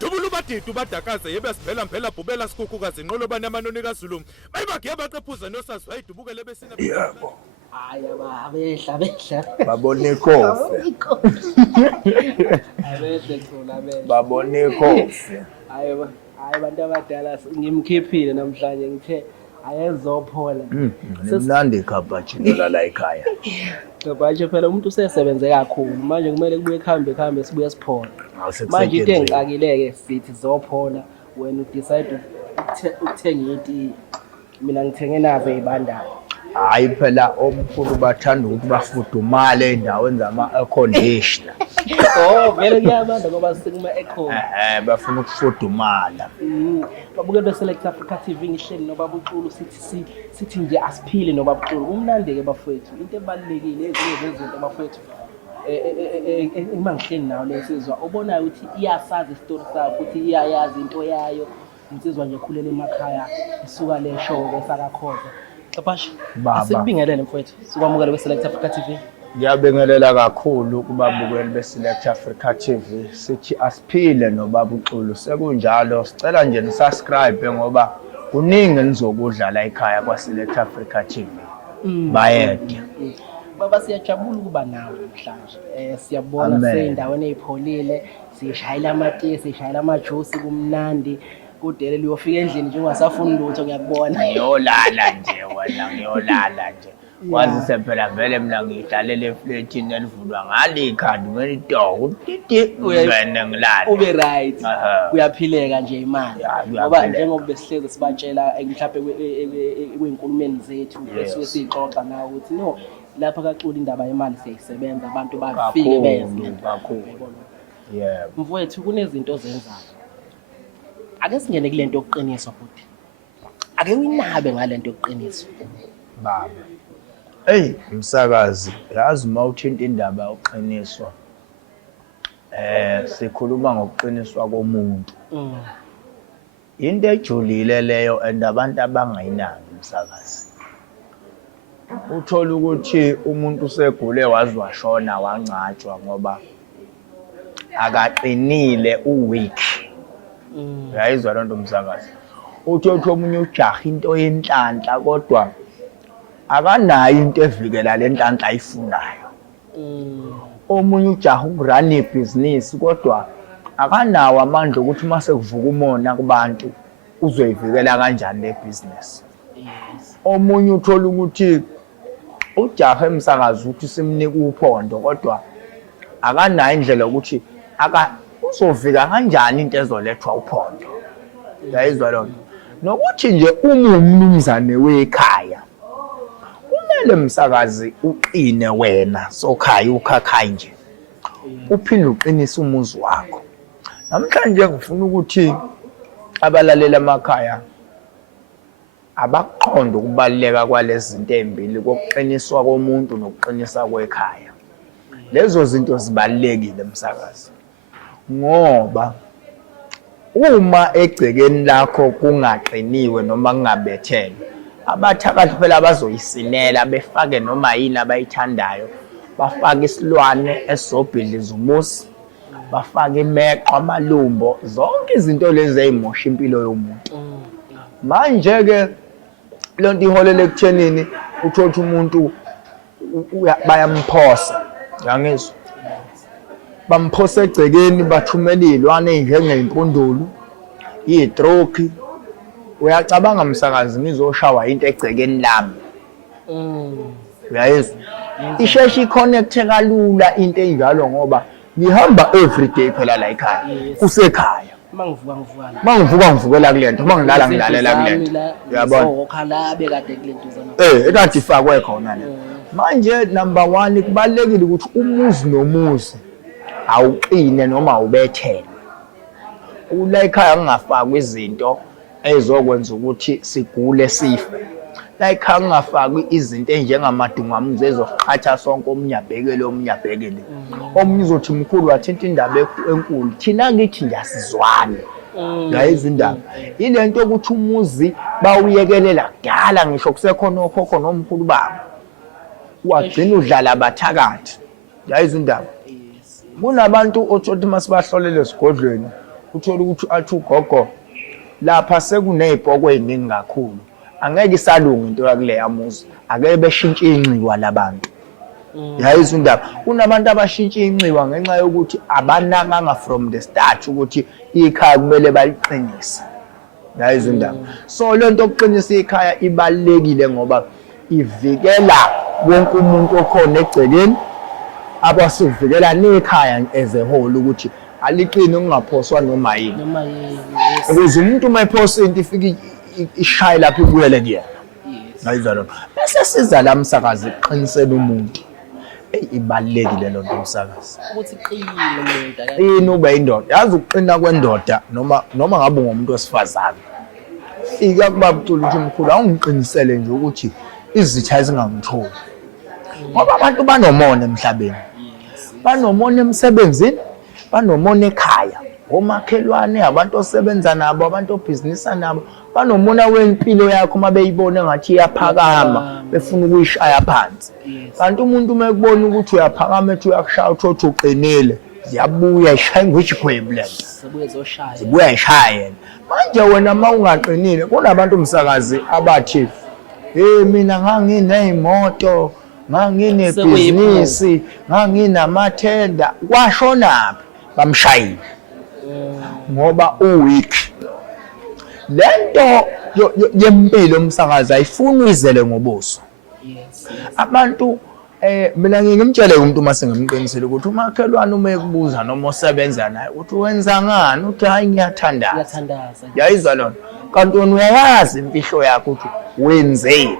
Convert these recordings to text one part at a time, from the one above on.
dubula ubadidu badakaze yebe siphela mphela bhubela sikhukukazi inqolo bani amanoni kaZulu bayibage abacephuza nosazi wayidubukele besina yebo hayi abehla babone ikhofi abehle khona abehla babone ikhofi hayi abantu abadala ngimkhiphile namhlanje ngithe ayezophola mnandi khabhaji la ekhaya Khabhaji phela umuntu usesebenze kakhulu manje kumele kubuye khambe sibuye siphola manje into engixakileke sithi zophola wena udecide ukuthenga iti mina ngithenge nazo ezibandayo hayi phela omkhulu bathanda ukuthi bafudumale endaweni zama-air conditioner vele kuyabanda ngoba sikuma echo bafuna ukufudumala babuke beselect Africa TV ngihleli noBaba Uxulu sithi nje Asiphile noBaba Uxulu kumnandi ke bafowethu into ebalekile ezinye zezinto bafowethu uma ngihleli nawo lesizwa ubonayo ukuthi iyasazi istory sakhe futhi iyayazi into yayo insizwa nje ekhulela emakhaya isuka le show besakakhoza Xabashi asikubingelele mfowethu sikwamukela beselect Africa TV Ngiyabingelela kakhulu kubabukeli beSelect Africa TV sithi Asiphile noBaba Uxulu sekunjalo sicela nje nisubscribe ngoba kuningi nizokudlala ekhaya kwaSelect Africa TV bayede baba siyajabula ukuba nawe namhlanje siyabona seyindaweni ezipholile sishayela amatiye sishayela amajuice kumnandi kudele liyofika endlini nje ungasafuni lutho ngiyakubona ngiyolala nje wena ngiyolala nje wazi sephela vele mina ngidlalela efletini elivulwa ngale ikhadi ngelito utiti uyena ngilala ube right kuyaphileka nje imali ngoba njengoba besihleze sibatshela mhlawumbe kwinkulumeni zethu esuke sixoxa nawe ukuthi no lapha kaXulu indaba yemali siyayisebenza abantu bafike beze kakhulu yebo mfowethu kunezinto ozenzayo ake singene kulento yokuqiniswa futhi ake uyinabe ngalento yokuqiniswa baba hey umsakazi yazi mawuthinta indaba yokuqiniswa sikhuluma ngokuqiniswa komuntu into ejulile leyo and abantu abangayinaki umsakazi uthola ukuthi umuntu usegule wazi washona wangcatshwa ngoba akaqinile uweak yayizwa lento umsakazi uthola omunye ujaha into yenhlanhla kodwa akanayo into evikela lenhlanhla ayifunayo omunye ujaha ukurun ibhizinisi kodwa akanawo amandla ukuthi mase kuvuka umona kubantu uzoyivikela kanjani le business omunye uthola ukuthi ujaha emsakazi ukuthi simnika uphondo kodwa akanayo indlela ukuthi uzovika kanjani into ezolethwa uphondo yayizwa lonto nokuthi nje umnumzane wekhaya kumele umsakazi uqine wena sokhaya ukhakhaya nje uphinde uqinise umuzi wakho namhlanje ngifuna ukuthi abalaleli emakhaya abaqonda ukubaleka kwalezi zinto ezimbili kokuqiniswa komuntu nokuqinisa kwekhaya lezo zinto zibalekile umsakazi ngoba uma egcekeni lakho kungaqiniwe noma kungabethelwe abathakathi phela bazoyisinela befake noma yini abayithandayo bafake isilwane esobhidliza umusi bafake imeqo amalumbo zonke izinto lezi ezimosha impilo yomuntu manje ke lonto iholele ekuthenini uthola umuntu bayamphosa yangizwa bamphosa egcekeni bathumela izilwane njengeimpundulu itroki uyacabanga umsakazi ngizoshawa into egcekeni lami uyayizwa isheshe iconnect kalula into enjalo ngoba ngihamba everyday phela la ekhaya kusekhaya mangivuka ngivukela kulento mangilala ngilalela kulento uyabona okhalabe kade kulento zona ekade ifakwe khona la manje number 1 kubalekile ukuthi umuzi nomuzi awuqine noma awubethelwe ula ekhaya ngingafakwa izinto ezokwenza ukuthi sigule sife la ekhaya ngingafakwa izinto enjengamadungamuzi ezoqhatha sonke omunye abhekele omunye abhekele omunye uzothi mkhulu wathinta indaba enkulu thina ngithi njasizwane ngayizwa indaba ilento ukuthi umuzi bawuyekelela kudala ngisho kusekhona okhokho nomkhulu babo wagcina udlala abathakathi yayizwa indaba kunabantu othothi masibahlolele esigodlweni uthola ukuthi athi ugogo lapha sekunezibhoko eziningi kakhulu angeke isalunga into yakuleya muzi ake beshintshe inxiwa labantu yayizwa indaba kunabantu abashintshe inxiwa ngenxa yokuthi abanakanga from the start ukuthi ikhaya kumele baliqinise yayizwa indaba so lento yokuqinisa ikhaya ibalekile ngoba ivikela wonke umuntu okhona egceleni abasuvikela nekhaya as a whole ukuthi aliqine ungaphoswa noma yini ukuze umuntu uma ephosa into ifike ishaye lapho ibuyele kuyena ngayizwa lokho bese siza la msakazi iqinisela umuntu ibalekile lo nto umsakazi ukuthi qine umuntu yini ube indoda yazi ukuqina kwendoda noma ngabe ngumuntu wesifazane fika kubabucula ukuthi umkhulu awungiqinisele nje ukuthi izitha ezingangitholi ngoba abantu banomona emhlabeni banomona emsebenzini banomona ekhaya omakhelwane abantu osebenza nabo abantu obhizinisa nabo banomona wempilo yakho uma beyibona ngathi iyaphakama befuna ukuyishaya phansi kanti umuntu uma ekubona ukuthi uyaphakama ethi uyakushaya uthi uqinile ziyabuya ishaya ngojigwebu lento zibuya ishaya manje wena uma ungaqinile kunabantu umsakazi abathi mina nganginezimoto nganginebhizinisi nganginamathenda kwashonaphi bamshayile ngoba uweak lento yempilo umsakazi ayifuni uyizele ngobuso abantu mina ngimtshele umuntu mase ngimqinisele ukuthi umakhelwane uma ekubuza noma osebenza naye ukuthi wenza ngani uthi hayi ngiyathandaza yayizwa lona kanti wena uyayazi imfihlo yakho ukuthi wenzeni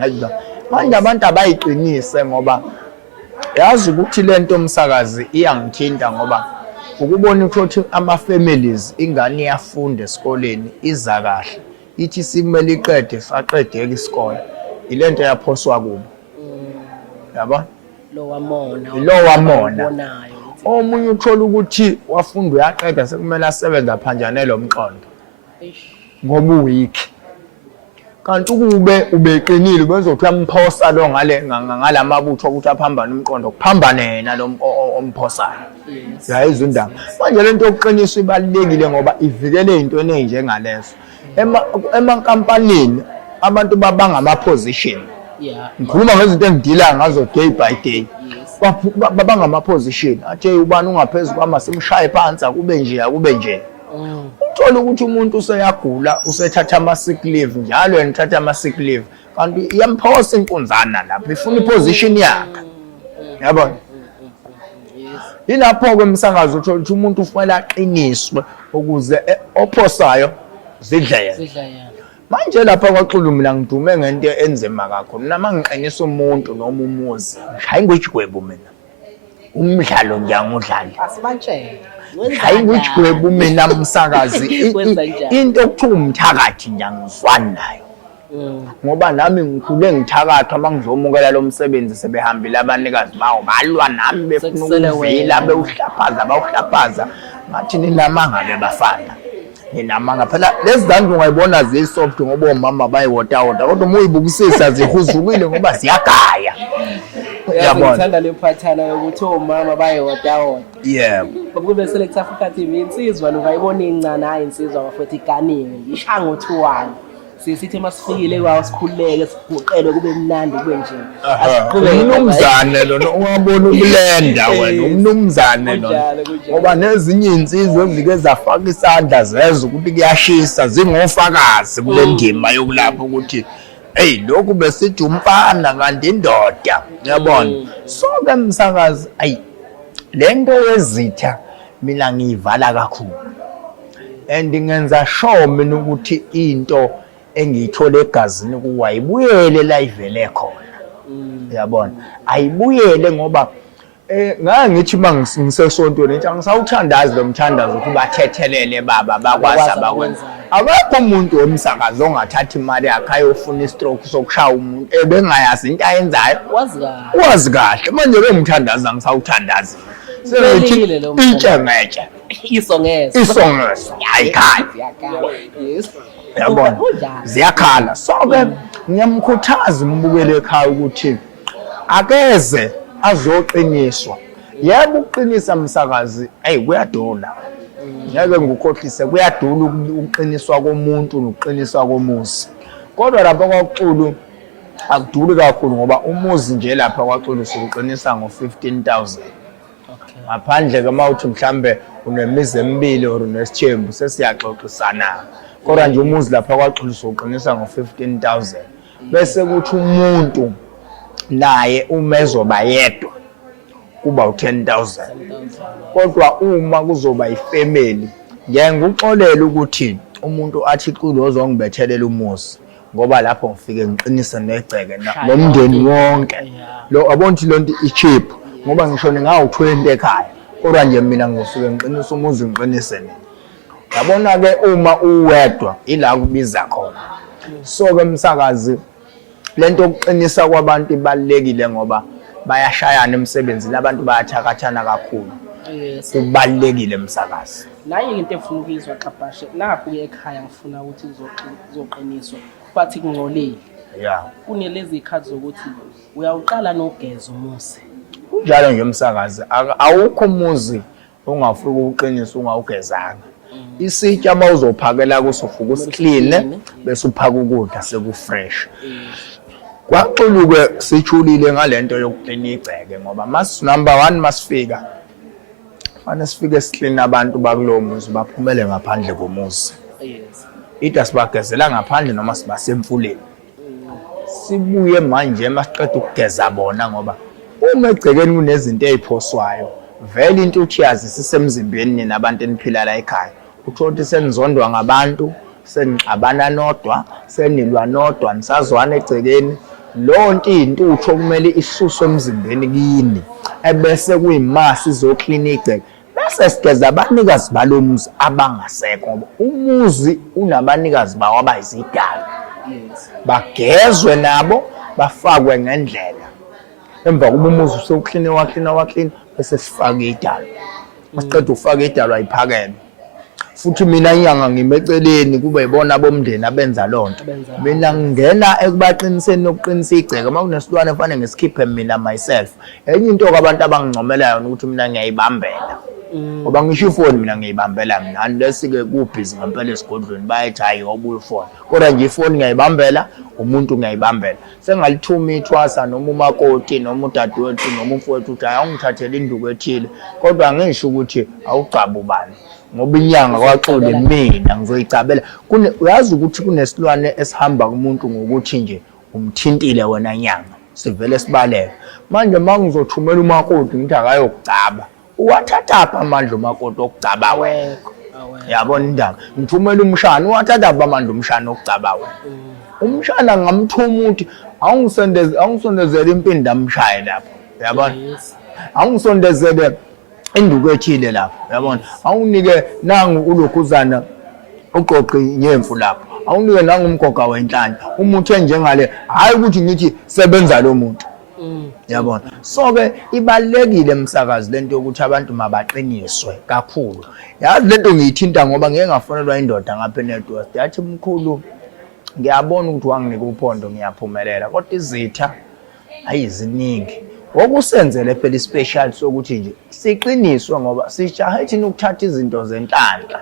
yayizwa manje abantu abayiqinise ngoba yazi ukuthi lento umsakazi iyangithinta ngoba ukubona ukuthi ama-families ingane iyafunda esikoleni iza kahle ithi simele iqede saqedeke isikole ilento yaphoswa kubo yabo lo wamona omunye uthola ukuthi wafunda uyaqeda sekumele asebenza phanjane lo mqondo ngoba uwiki kanti ukube ubeqinile benzothi yamphosa lo ngalamabutho ukuthi aphambane umqondo kuphambane yena lo omphosayo yayizwa indaba manje lento yokuqiniswa ibalekile ngoba ivikele into ezinjengalezo emankampanini abantu babanga position ngikhuluma ngezinto engidila ngazo day by day babanga position athi ubani ungaphezulu kwama simshaye phansi akube nje uthola ukuthi umuntu useyagula usethatha ama-sick leave njalo enithatha ama-sick leave kanti iyamphosa inkunzana lapho ifuna iposition yakhe yabona ilapho-ke umsakazi uthola ukuthi umuntu ufanele aqiniswe ukuze ophosayo zidlele manje lapha kwaXulu mina ngidume ngento enzima kakhulu nama ngiqinisa umuntu noma umuzi hayi ngojigwebu mina umdlalo ngiyangudlala asibatshele hayi ngojigwebu mina umsakazi into okuthiwa umthakathi nje angizwani nayo ngoba nami ngikhule ngithakatha mangizomukela lo msebenzi sebehambile abanikazi bawo balwa nami befuna ukuvela bawuhlapaza ngathi nilamanga bebafana ninamanga phela lezi zanto ungayibona zisoft ngoba omama bayiwota kodwa uma uyibukisisa zihuzukile ngoba ziyagaya yabona ngithanda le pattern yokuthi omama bayewota yebo kube Select Africa TV insizwa ungayibona incane hayi insizwa bafethu ikaningi ishango 2-1 sithi masifikile kwawo sikhuleke siguqele kube mnandi kube nje asiqhubeke umnumzane lona ungabona ublenda wena umnumzane lona ngoba nezinye insizwe ezike zafaka isandla zeza ukuthi kuyashisa zingofakazi kule ndima yokulapha ukuthi lokhu besithi umfana kanti indoda yabona so ke msakazi lento yezitha mina ngiyivala kakhulu and ngenza sure mina ukuthi into engiyithola egazini kuwa ayibuyele la ivele khona yabona ayibuyele ngoba ngeke ngithi mangisesontweni nje angisawuthandazi lo mthandazo ukuthi bathethelele baba bakwazi abakwenza akekho umuntu womsakazo ongathatha imali yakhe ayofuna istroke sokushaya umuntu ebengayazi into ayenzayo wazi kahle manje lo mthandazo angisawuthandazi seyithi intshengetshe isongezo ayikhaya yabona ziyakhala so ke ngiyamkhuthaza umbukeli ekhaya ukuthi akeze azoqiniswa yebo uqinisa umsakazi kuyadula ngeke ngukhohlise kuyadula ukuqiniswa komuntu nokuqiniswa komuzi kodwa lapha kwaXulu akuduli kakhulu ngoba umuzi nje lapha kwaXulu sokuqinisa ngo-15,000 ngaphandle ke mawuthi mhlambe unemizi emibili or unesithembu sesiyaxoxisana kodwa nje umuzi lapha kwaXulu sokuqinisa ngo-15,000 bese kuthi umuntu naye uma ezoba yedwa kuba u10,000 kodwa uma kuzoba ifamily ngeke ngikuxolele ukuthi umuntu athi Xulu ozongibethelela umuzi ngoba lapho ngifike ngiqinise negceke nomndeni wonke lo abonthi lonto icheap ngoba ngisho ningawu20 ekhaya kodwa nje mina ngifike ngiqinise umuzi ngiqinise nini yabona ke uma uwedwa ila kubiza khona so ke msakazi lento yokuqinisa kwabantu ibalekile ngoba bayashayana emsebenzini abantu bayathakathana kakhulu kubalekile msakazi naye into efuna ukuyizwa xabhashe lapho ke ekhaya ngifuna ukuthi uzoqiniswa bathi kungcolile kunelezi ikhathi zokuthi uyawuqala nogeza umuzi kunjalo nje umsakazi awukho umuzi ongafika uqinisa ungawugezanga isitsha mawuzophakela kusofuka usiclean bese uphaka ukudla sekufresh kwaXulu-ke sijulile ngalento yokuclean igceke ngoba number 1 masifika fanele sifike siclean abantu bakulowo muzi baphumele ngaphandle komuzi ida sibagezela ngaphandle noma sibasemfuleni sibuye manje masiqeda ukugeza bona ngoba uma egcekeni kunezinto eziphoswayo vele into uthi yazi sisemzimbeni nabantu eniphila la ekhaya uthola ukuthi senizondwa ngabantu senixabana nodwa senilwa nodwa nisazwana egcekeni lonto intutho kumele isuswe emzimbeni kini ebese kuyimasi izoclean igceke bese sigeza abanikazi balomuzi abangasekho ngoba umuzi unabanikazi bawo abayizidala bagezwe nabo bafakwe ngendlela emva kuba umuzi usoclean waclean bese sifaka idalo masiqeda ukufaka idalo ayiphakeme futhi mina inyanga ngimeceleni kube yibona bomndeni abenza lonto mina ngingena ekubaqiniseni nokuqinisa igceke makunesilwane fanele ngisikhiphe mina myself enye into abantu abangincomelayo ukuthi mina ngiyayibambela ngoba ngisho ifoni mina ngiyibambela mina unless ke kubhizi ngempela esigodlweni bayathi hayi obuye ifoni kodwa nje ifoni ngiyayibambela umuntu ngiyayibambela sengalithume ithwasa noma umakoti noma udadewethu noma umfowethu uthi ayangithathela induku ethile kodwa ngisho ukuthi awucabu bani ngoba inyanga kwaXulu mina ngizoyicabela uyazi ukuthi kunesilwane esihamba kumuntu ngokuthi nje umthintile wena nyanga sivele sibaleke manje mangizothumela umakoti ngithi akayokucaba uwathathapha amandla umakoti okucaba wena yabona indaba ngithumela umshana uwathathapha amandla umshana okucaba wena umshana ngamthuma uthi awungisondezele impindi amshaye lapho yabona awungisondezele induku ethile lapho yabona awunike nangu ulokhuzana uqoqi nyemfu lapho awunike nangu umgoga wenhlanje umuntu enjengale hayi ukuthi ngithi sebenza lo muntu yabona so ke ibalekile emsakazi lento yokuthi abantu mabaqiniswe kakhulu yazi lento ngiyithinta ngoba ngeke ngafonelwa indoda ngapha eNetworth yathi mkhulu ngiyabona ukuthi wanginika uphondo ngiyaphumelela kodwa izitha ayiziningi okusenzele phela ispecial sokuthi nje siqiniswe ngoba sijaha ethina ukuthatha izinto zenhlanhla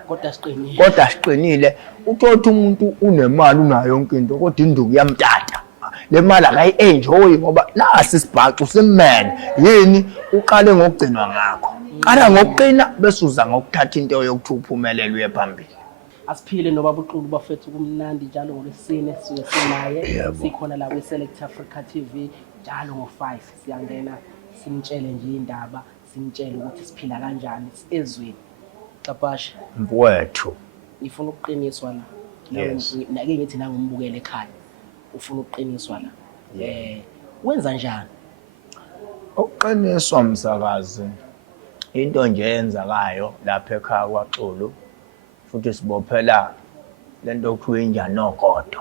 kodwa siqinile uthothi umuntu unemali unayo yonke into kodwa induku yamtata le mali akayi-enjoy ngoba nasi isibhacu simman yini uqale ngokugcinwa ngakho qala ngokuqina bese uza ngokuthatha into yokuthi uphumelele uye phambili Asiphile noBaba uXulu bafethu kumnandi njalo ngolwesine siye sinaye sikhona la kwi-Select Africa TV njalo ngo5 siyangena simtshele nje indaba simtshele ukuthi siphila kanjani ezweni Xabhashe mfowethu ngifuna ukuqiniswa la nake ngithi nangumbukele ekhaya ufuna ukuqiniswa la wenza njani ukuqiniswa msakazi into nje yenzakayo lapha ekhaya kwaXulu futhi sibophela lento okuthiwa injanokodo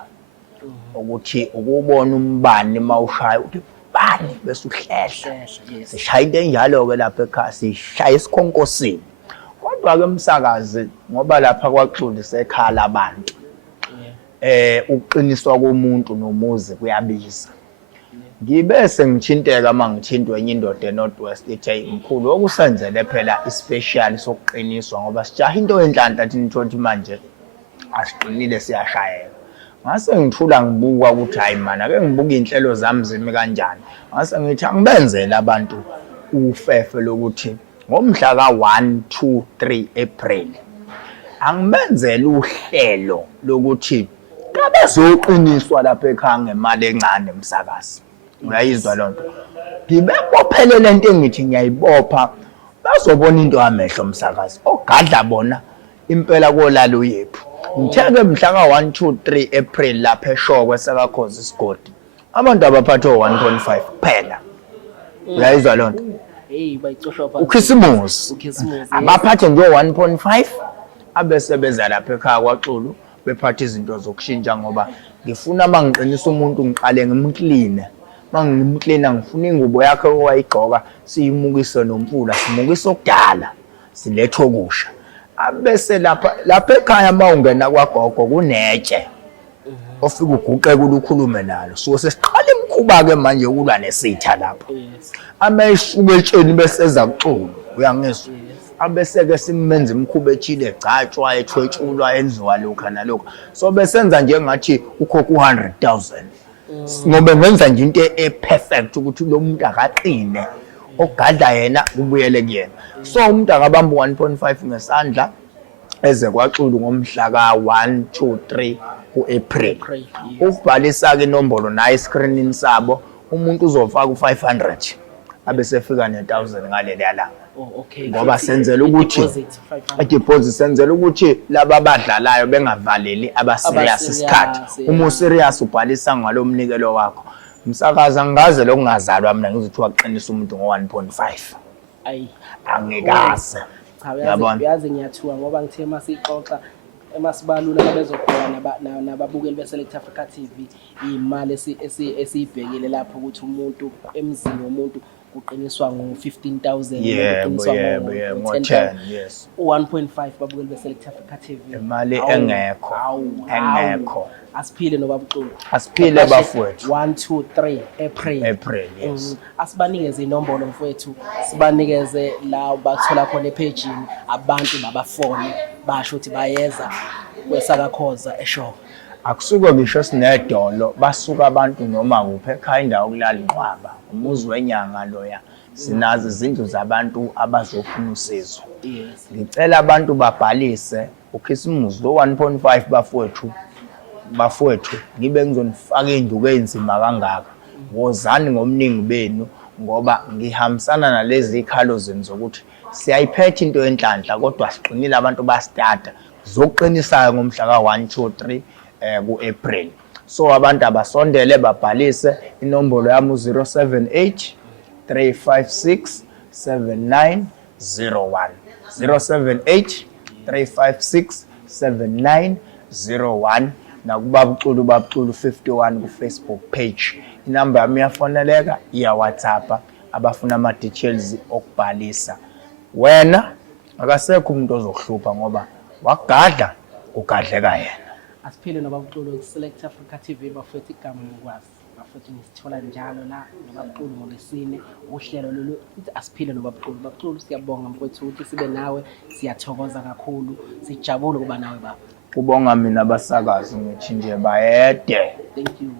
ukuthi ukubona umbani mawushaya uthi bani bese uhlehla sishaya into enjalo ke lapha ekhaya sishaya isikhonkosini kodwa ke msakazi ngoba lapha kwaXulu sekhala abantu ukuqiniswa komuntu nomuzi kuyabiza ngibe sengithinteka mangithintwe enye indoda eNorthwest ethi hey mkhulu okusenzele phela ispecial sokuqiniswa ngoba sijaha into enhlanhla thina thothi manje asiqinile siyashayeka. Ngase ngithula ngibuka ukuthi hayi man ake ngibuka inhlelo zami zimi kanjani. Ngase ngithi angibenzele abantu ufefe lokuthi ngomhla ka1 2 3 April angibenzele uhlelo lokuthi kabezoqiniswa lapha ekhaya ngemali encane emsakazi. Uyayizwa lonto. Ngibebophelele lento engithi ngiyayibopha bazobona into yamehlo umsakazi ogadla bona impela kolalo yephu. Ngitheke mhla ka1 2 3 April lapha eShokwe sakaKhozi isigodi. Abantu abaphathe 1.5 kuphela. Uyayizwa lonto. Hey bayicoshwa phansi. Ukukhisimusi. Ukukhisimusi. Abaphathe nje 1.5 abese beza lapha ekhaya kwaXulu bephatha izinto zokushintsha ngoba ngifuna mangiqinisa umuntu ngiqale ngimkline. Mangimklina ngifuna ingubo yakhe owayigqoka siyimukise nomfula simukise okudala silethe okusha. Abese lapha ekhaya mawungena kwagogo kunetshe ofika uguqe kulukhulume nalo so sesiqala imkhuba ke manje ukulwa nesitha lapho ameshuke etsheni beseza kuXulu uyangizwa abese ke simenza imkhuba ethile egcatshwa ethwetshulwa enziwa lokho nalokho so besenza nje ngathi ukhokha 100,000 ngoba ngenza nje into eperfect ukuthi lo muntu akaqine ogadla yena kubuyele kuyena so umuntu akabamba 1.5 ngesandla eze kwaXulu ngomhla ka1 2 3 kuApril ukubhalisa ke inombolo na iscreenini sabo umuntu uzofaka u500 abesefika ne1000 ngaleli yalanga. Okay. Ngoba senzela ukuthi deposit senzela ukuthi laba abadlalayo bengavaleli abaserious isikhathi. Uma userious ubhalisa ngalomnikelo wakho. Umsakaza ngaze lokungazalwa mina ngizothi waqinisa umuntu ngo1.5. Ayi angikaze. Yabona. Uyazi ngiyathuka ngoba ngithe masixoxa emasibalula labezokhona nababukeli beSelect Africa TV imali esiyibhekile lapho ukuthi umuntu emzini womuntu uqiniswa ngo15,000 uqiniswa ngo10 yes 1.5 babukeli beSelect Africa TV imali engekho Asiphile noBabuXulu Asiphile bafowethu 1 2 3 April yes asibanikeze inombolo mfowethu sibanikeze la bathola khona epage abantu babafone basho ukuthi bayeza kwesakakhoza eShowe akusuka ngisho sinedolo basuka abantu noma kuphi ekhaya indawo kulala inqwaba umuzi wenyanga loya sinazi izindlu zabantu abazofuna usizo ngicela abantu babhalise ukhisimusi lo 1.5 bafowethu ngibe ngizonifaka induku enzima kangaka wozani ngomningi benu ngoba ngihambisana nalezi ikhalo zenu zokuthi siyayiphetha into enhlanhla kodwa siqinile abantu bastarta zokuqinisayo ngomhla ka1 2 3 kuApril so abantu abasondele babhalise inombolo yami u078 356 7901 078 356 7901 nakuBabuXulu Babuxulu 51 ku Facebook page inamba yami yafoneleka iya WhatsApp abafuna ama details okubhalisa wena akasekho umuntu ozokuhlupha ngoba wagadla ugadleka yena. Asiphile noBabuXulu Select Africa TV bafethu igama ngikwazi bafethu ngisithola njalo la noBabuXulu ngolesine uhlelo lolu Asiphile noBabuXulu Babuxulu siyabonga mfowethu ukuthi sibe nawe siyathokoza kakhulu sijabule kuba nawe baba kubonga mina abasakazi ngithi nje bayede thank you